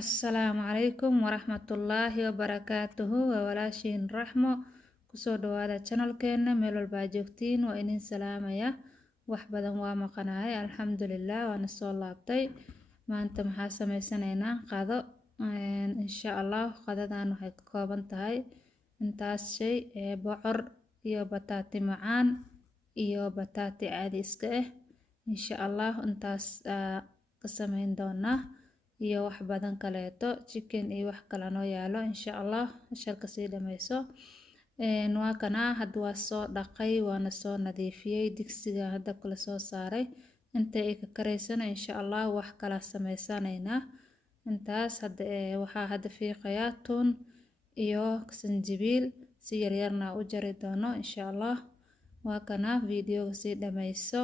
Asalaamu calaykum waraxmatullaahi wabarakaatuhu waa walaashiin raxmo kusoo dhawaada channelkeena meel walba aad joogtiin waa idin salaamaya wax badan waa maqanahay alxamdulillaah waana soo laabtay maanta maxaa sameysanaynaa qado insha Allah qadadan waxay ka kooban tahay intaas shay bocor iyo bataati macaan iyo bataati caadi iska insha Allah intaas ka sameyn doonaa iyo wax badan kaleeto chicken iyo wax kale noo yaalo insha Allah shalka sii dhameyso waa kana hadda waa soo dhaqay waana soo nadiifiyay digsiga hadda kala soo saaray inta ay ka kareysana insha Allah wax kala sameysanaynaa intaas hadda waxaa hadda fiiqaya toon iyo sanjabiil si yar yarna u jari doono insha Allah waa kana video sii dhameyso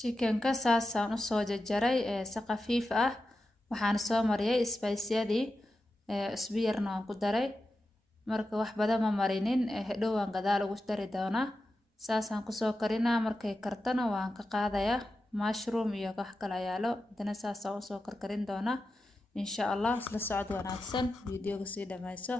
chickenka saasaan u soo jarjaray si khafiif ah waxaan soo mariyay spice-yadii cusbo yarna waan ku daray marka wax badan ma marinin hadhow waan gadaal ugu dari doonaa saasaan ku soo karinaa markay kartana waan ka qaadayaa mushroom iyo wax kale yaalo hadana saasaan u soo karkarin doonaa insha Allah isla socod wanaagsan videoga sii dhameyso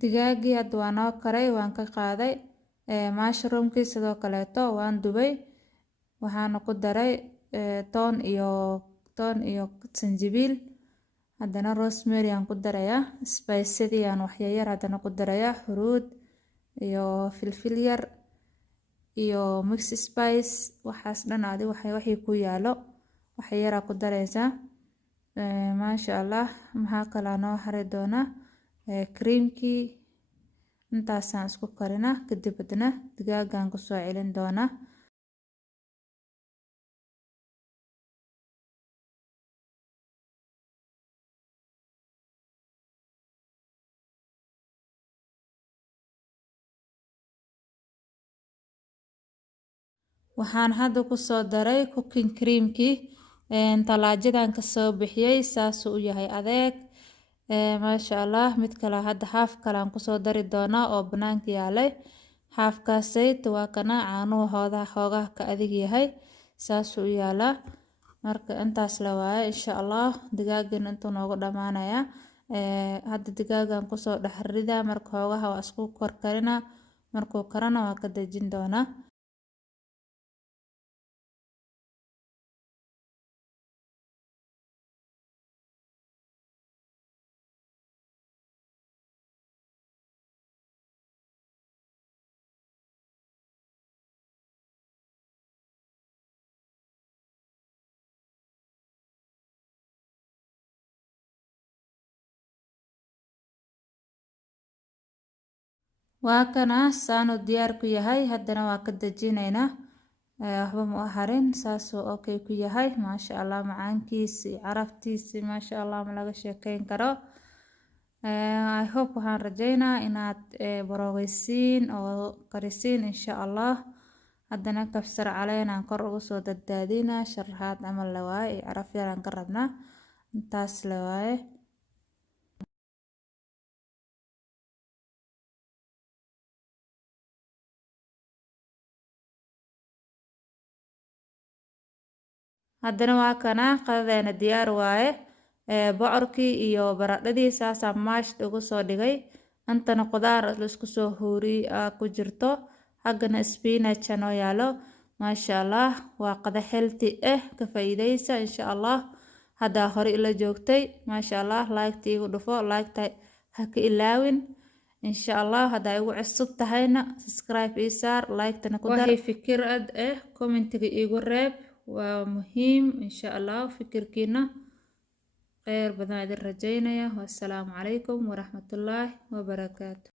digaagii hadda waa noo karay waan ka qaaday mushroomkii sidoo kaleeto waan dubay waxaana ku daray toon iyo sanjabiil haddana rosemary aan ku darayaa spice-yadii aan wax yar haddana ku darayaa huruud iyo filfil yar iyo mix spice waxaas dhan adi waxii ku yaalo wax yara ku dareysaa maasha Allah. maxaa kala noo hari doona creamkii intaasaan isku karina kadibna digaagan ku soo celin doona. waxaan hadda ku soo daray cooking creamkii talaajadan ka soo bixiyay saasuu u yahay adeeg maasha Allah. mid kale hadda haaf kale aan ku soo dari doonaa oo banaanka yaalay haafkaasay waa kana caanuhu hoogaha ka adig yahay saasuu u yaalaa. marka intaas la waaye insha Allah digaagan intuu noogu dhamaanaya hadda digaagan ku soo dhex ridaa marka hoogaha waa isku karkarina markuu karana waa ka dejin doonaa. waa kana saanu diyaar ku yahay haddana waa ka dejinaynaa waxba ma u harin saasuu okay ku yahay maasha Allah. macaankiisi caraftiisi maasha Allah ma laga sheekeyn karo. I hope waxaan rajeynaa inaad barogeysiin oo karisiin insha Allah. haddana kabsar caleen aan kor ugu soo daddaadina sharaxaad camal la waaye caraf yaraan ka rabnaa intaas la waaye. haddana waa kana qadadeena diyaar waaye bocorkii iyo baradhadii saasaa maashed ugu soo dhigay intana qudaar la isku soo huuriyay ku jirto haggana spinach noo yaalo maasha Allah. waa qada healthy ka faa'iideysa insha Allah. haddaa hore ila joogtay maasha Allah like igu dhufo like ha ka ilaawin insha Allah. haddaa igu cusub tahayna subscribe ii saar like tana ku dar wixii fikrad commentiga igu reeb waa muhiim insha Allah fikirkiina khayr badan idin rajeynaya. wassalaamu calaykum waraxmatullaahi wabarakaatu.